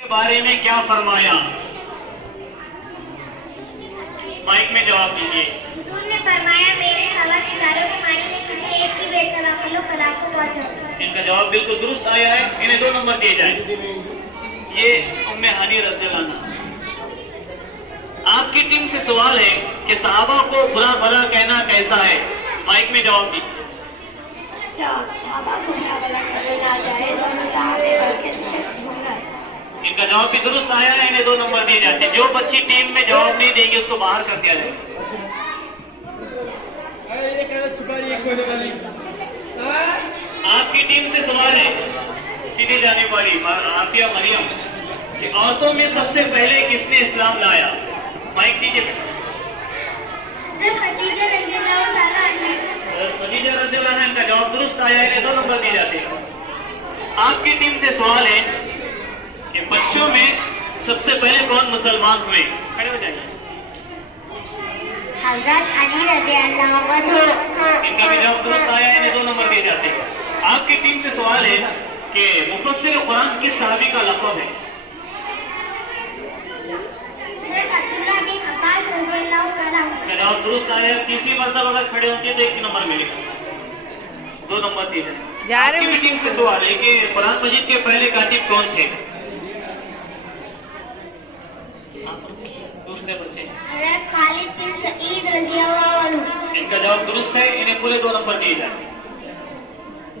के बारे में क्या फरमाया? माइक में जवाब दीजिए। हुजूर ने फरमाया, मेरे हवा सितारों के मानी में किसी एक की बेतला को खुदा को पहुंचाओ। इनका जवाब बिल्कुल दुरुस्त आया है। इन्हें 2 नंबर दिए जाए। ये उम्मे हानी रज़ियल्लाहु अन्हा। आपकी टीम से सवाल है कि सहाबा को बुरा भला कहना कैसा है? माइक में जवाब दीजिए। इनका जवाब भी दुरुस्त आया है। इन्हें 2 नंबर दिए जाते हैं। जो बच्ची टीम में जवाब नहीं देंगे उसको बाहर कर दिया जाए। आपकी टीम से सवाल है, सीधी जाने वाली आफिया मरियम, कि औरतों में सबसे पहले किसने इस्लाम लाया? माइक दीजिए बेटा। खदीजा रज़ियल्लाहु अन्हा। इनका जवाब दुरुस्त आया है। इन्हें 2 नंबर दिए जाते हैं। आपकी टीम से सवाल है कि बच्चों में सबसे पहले कौन मुसलमान हुए? खड़े हो जाइए। हज़रत अली रज़ियल्लाहु अन्हु। इनका भी जवाब दुरुस्त आया है। इन्हें 2 नंबर दिए जाते हैं। आपकी टीम से सवाल है कि मुफस्सिर कुरान किस सहाबी का लक़ब है? जवाब दुरुस्त आया है। तीसरी मरतबा अगर खड़े होंगे तो 1 नंबर मिलेगा। 2 नंबर दिए जाए। आपकी भी टीम से सवाल है कि कुरान मजीद के पहले कातिब कौन थे? दूसरे बच्चे खालिद बिन सईद रज़ियल्लाहु अन्हु। इनका जवाब दुरुस्त है। इन्हें पूरे 2 नंबर दिए जाए।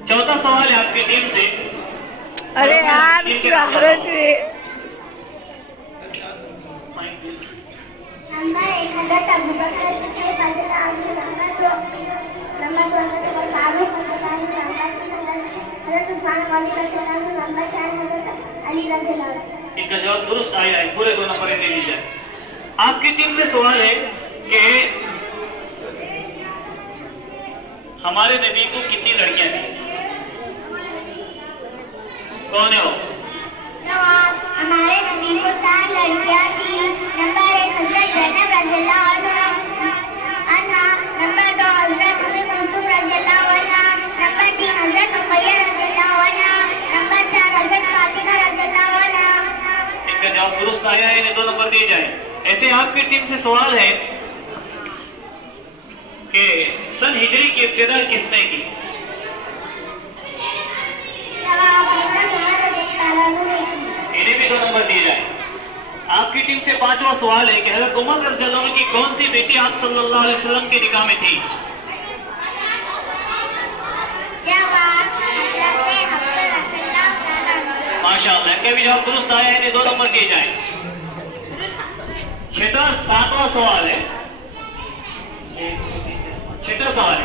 चौथा सवाल है आपकी टीम से। अरे यार नंबर 1 हज़रत अबू बकर सिद्दीक़ रज़ियल्लाहु अन्हु। नंबर 2 हज़रत उमर फारूक रज़ियल्लाहु अन्हु। हज़रत उस्मान गनी रज़ियल्लाहु अन्हु। नंबर 4 हज़रत अली रज़ियल्लाहु अन्हु। इनका जवाब दुरुस्त आया है। पूरे 2 नंबर दे दीजिए। आपकी टीम से सवाल है कि हमारे नबी को कितनी लड़कियां थी? कौन है वो? जवाब, हमारे नबी को 4 लड़कियां थी। नंबर 1 हज़रत ज़ैनब रज़ियल्लाहु अन्हा। नंबर 2 हज़रत उम्मे कुलसूम रज़ियल्लाहु अन्हा। नंबर 3 हज़रत रुक़य्या रज़ियल्लाहु अन्हा। नंबर 4 हज़रत फातिमा रज़ियल्लाहु अन्हा। इनका जवाब दुरुस्त आया है। इन्हें 2 नंबर दिए जाए। ऐसे आपकी टीम से सवाल है कि सन हिजरी की इब्तिदा किसने की? इन्हें भी 2 नंबर दिए जाए। आपकी टीम से 5वां सवाल है कि हज़रत उमर रज़ियल्लाहु अन्हु की कौन सी बेटी आप सल्लल्लाहु अलैहि वसल्लम के निकाह में थी? माशाअल्लाह। इनका भी जवाब दुरुस्त आया है। इन्हें 2 नंबर दिए जाए। 7वां सवाल है। 6ठा सवाल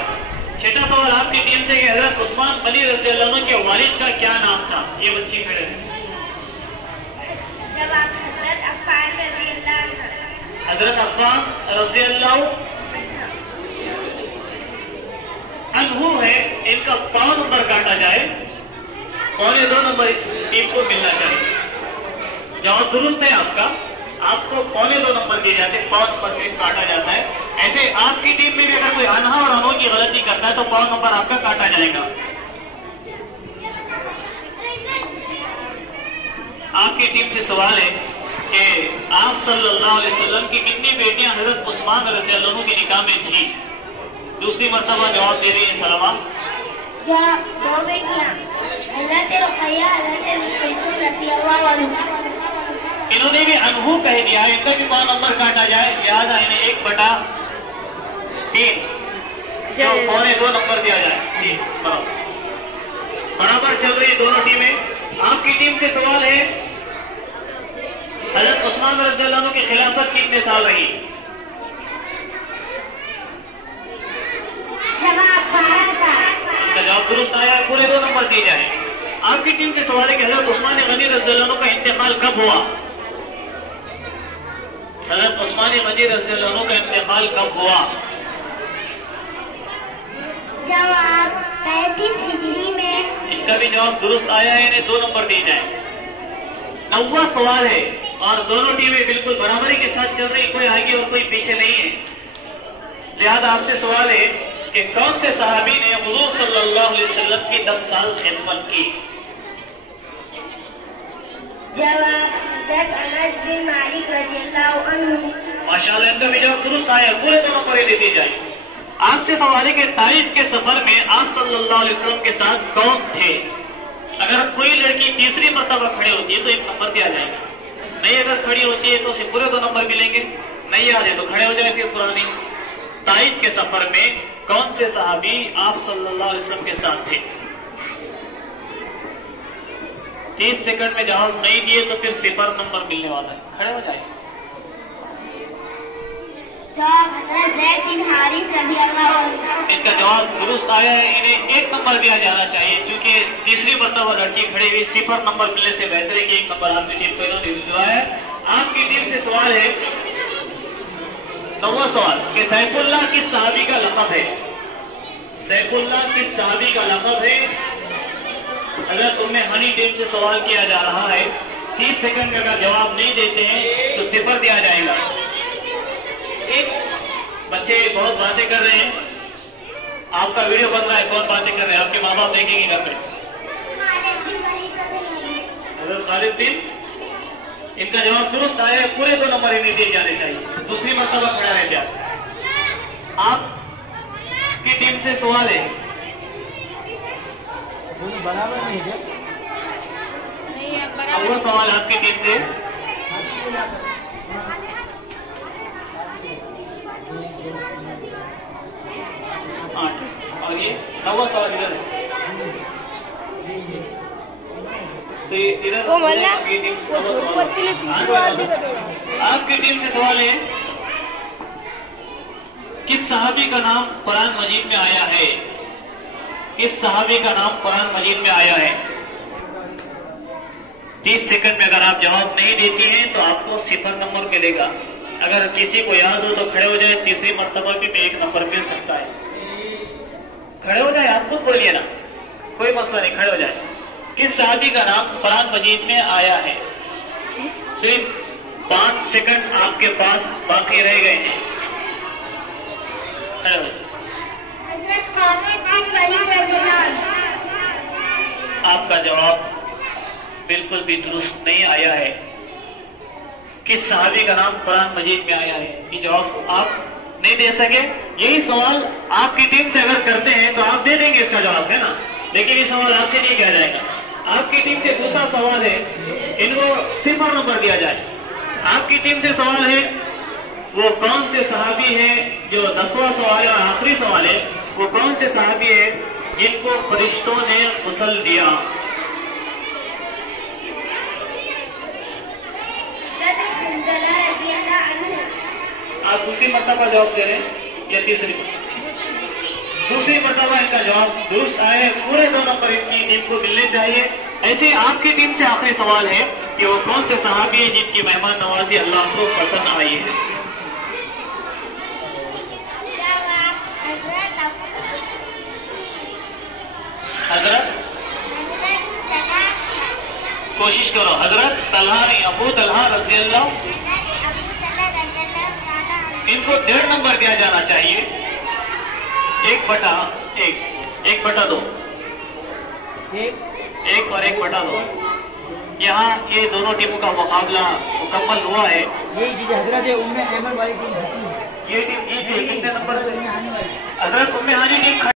आपकी टीम से कि हज़रत उस्मान गनी रज़ियल्लाहु अन्हु के वालिद का क्या नाम था? ये बच्ची खड़े हैं। जवाब, हज़रत अफ़्फ़ान रज़ियल्लाहु अन्हु। हज़रत अफ़्फ़ान रज़ियल्लाहु अन्हु है। इनका 5 नंबर काटा जाए। 2.25 नंबर इस टीम को मिलना चाहिए। जवाब दुरुस्त है आपका। आपको 2.25 नंबर दिए जाते हैं। 5 नंबर से काटा जाता है। ऐसे आपकी टीम में भी अगर कोई अनहा और अनोखी गलती करता है तो 5 नंबर आपका काटा जाएगा। आपकी टीम से सवाल है कि आप सल्लल्लाहु अलैहि वसल्लम की कितनी बेटियां हज़रत उस्मान रज़ियल्लाहु अन्हु के निकाह में थी? दूसरी मर्तबा जवाब दे रही है सलमा। 2 बेटियां, हज़रत रुक़य्या, हज़रत कुलसूम रज़ियल्लाहु अन्हु। इन्होंने भी अनहु कह दिया है। इनका भी 5 नंबर काटा जाए। लिहाजा इन्हें 1/3 जो 2.25 नंबर दिया जाए। बराबर चल रही दोनों टीमें। आपकी टीम से सवाल है, हज़रत उस्मान रज़ियल्लाहु अन्हु की खिलाफत कितने साल रही? जवाब, 12 साल। इनका जवाब दुरुस्त आया है। पूरे 2 नंबर दिए जाए। आपकी टीम से सवाल है कि हज़रत उस्मान गनी रज़ियल्लाहु अन्हु का इंतकाल कब हुआ? हज़रत उस्मान गनी रज़ियल्लाहु अन्हु का इंतकाल कब हुआ? जवाब, 35 हिजरी में। इनका भी जवाब दुरुस्त आया है। इन्हें 2 नंबर दिए जाए। 9वां सवाल है और दोनों टीमें बिल्कुल बराबरी के साथ चल रही। कोई आगे और कोई पीछे नहीं है। लिहाजा आपसे सवाल है कि कौन से सहाबी ने हुज़ूर सल्लल्लाहु अलैहि वसल्लम की 10 साल खिदमत की? जवाब हज़रत अनस बिन मालिक रज़ियल्लाहु अन्हु। माशाल्लाह, इनका भी जवाब दुरुस्त आया। पूरे 2 नंबर दे दिए जाए। आपसे सवाल है कि ताइफ के सफर में आप सल्लल्लाहु अलैहि वसल्लम के साथ कौन थे? अगर कोई लड़की तीसरी मर्तबा खड़ी होती है तो 1 नंबर दिया जाएगा। नहीं अगर खड़ी होती है तो उसे पूरे 2 नंबर मिलेंगे। नहीं आ जाए तो खड़े हो जाए फिर पुरानी। ताइफ के सफर में कौन से सहाबी आप सल्लल्लाहु अलैहि वसल्लम के साथ थे? 30 सेकंड में जवाब नहीं दिए तो फिर 0 नंबर मिलने वाला है। खड़े हो जाए। जवाब हज़रत ज़ैद बिन हारिस रज़ियल्लाहु अन्हु। इनका जवाब दुरुस्त आया है। इन्हें 1 नंबर दिया जाना चाहिए क्योंकि तीसरी मर्तबा लड़की खड़ी हुई। 0 नंबर मिलने से बेहतर है कि 1 नंबर आपकी टीम को इन्होंने दिलवा है। आपकी टीम से सवाल है 9वां सवाल कि सैफुल्लाह किस सहाबी का लक़ब है? सैफुल्लाह किस सहाबी का लक़ब है? अगर तुम्हें हनी टीम से सवाल किया जा रहा है, 30 सेकंड में अगर जवाब नहीं देते हैं तो 0 दिया जाएगा। बच्चे बहुत बातें कर रहे हैं। आपका वीडियो बन रहा है, बहुत बातें कर रहे हैं। आपके माँ बाप देखेंगे घर पे। खालिद दिन, इनका जवाब दुरुस्त आया है। पूरे 2 नंबर इन्हें दिए जाने चाहिए। दूसरी मर्तबा खड़ा रह जाए। आपकी टीम से सवाल है। बराबर नहीं है। अब वो सवाल आपकी टीम से। और ये 9वां सवाल इधर है। तो इधर आपकी टीम से सवाल है किस सहाबी का नाम कुरान मजीद में आया है? किस सहाबी का नाम कुरान मजीद में आया है? 30 सेकंड में अगर आप जवाब नहीं देती हैं तो आपको 0 नंबर मिलेगा। अगर किसी को याद हो तो खड़े हो जाए। तीसरी मर्तबा भी में 1 नंबर मिल सकता है। खड़े हो जाए, आप खुद बोलिए ना, कोई मसला नहीं। खड़े हो जाए। किस सहाबी का नाम कुरान मजीद में आया है? सिर्फ 5 सेकंड आपके पास बाकी रह गए हैं। खड़े हो जाए। आपका जवाब बिल्कुल भी दुरुस्त नहीं आया है। किस सहाबी का नाम कुरान मजीद में आया है? ये जवाब आप नहीं दे सके। यही सवाल आपकी टीम से अगर करते हैं तो आप दे देंगे इसका जवाब, है ना? लेकिन ये सवाल आपसे नहीं किया जाएगा। आपकी टीम से दूसरा सवाल है, इनको 0 नंबर दिया जाए। आपकी टीम से सवाल है वो कौन से सहाबी है जो 10वां सवाल है और आखिरी सवाल है, वो कौन से सहाबी है जिनको फरिश्तों ने गुस्ल दिया? आप दूसरी मर्तबा जवाब दे रहे हैं या तीसरी? दूसरी मर्तबा इनका जवाब दुरुस्त आए। पूरे 2 नंबर इनकी टीम को मिलने चाहिए। ऐसे आपकी टीम से आखिरी सवाल है कि वो कौन से सहाबी है जिनकी मेहमान नवाजी अल्लाह को पसंद आई है? हजरत, कोशिश करो। हजरत तलहा नहीं, अबू तलहा रज़ियल्लाहु। इनको 1.5 नंबर दिया जाना चाहिए। 1/1, 1/2, 1 और 1/2। यहाँ ये दोनों टीमों का मुकाबला मुकम्मल हुआ है। यही चीज हजरत उम्मे ऐमन वाली टीम जीती है। ये टीम जीती है कितने नंबर से? आने वाली हजरत उम्मे हानी टीम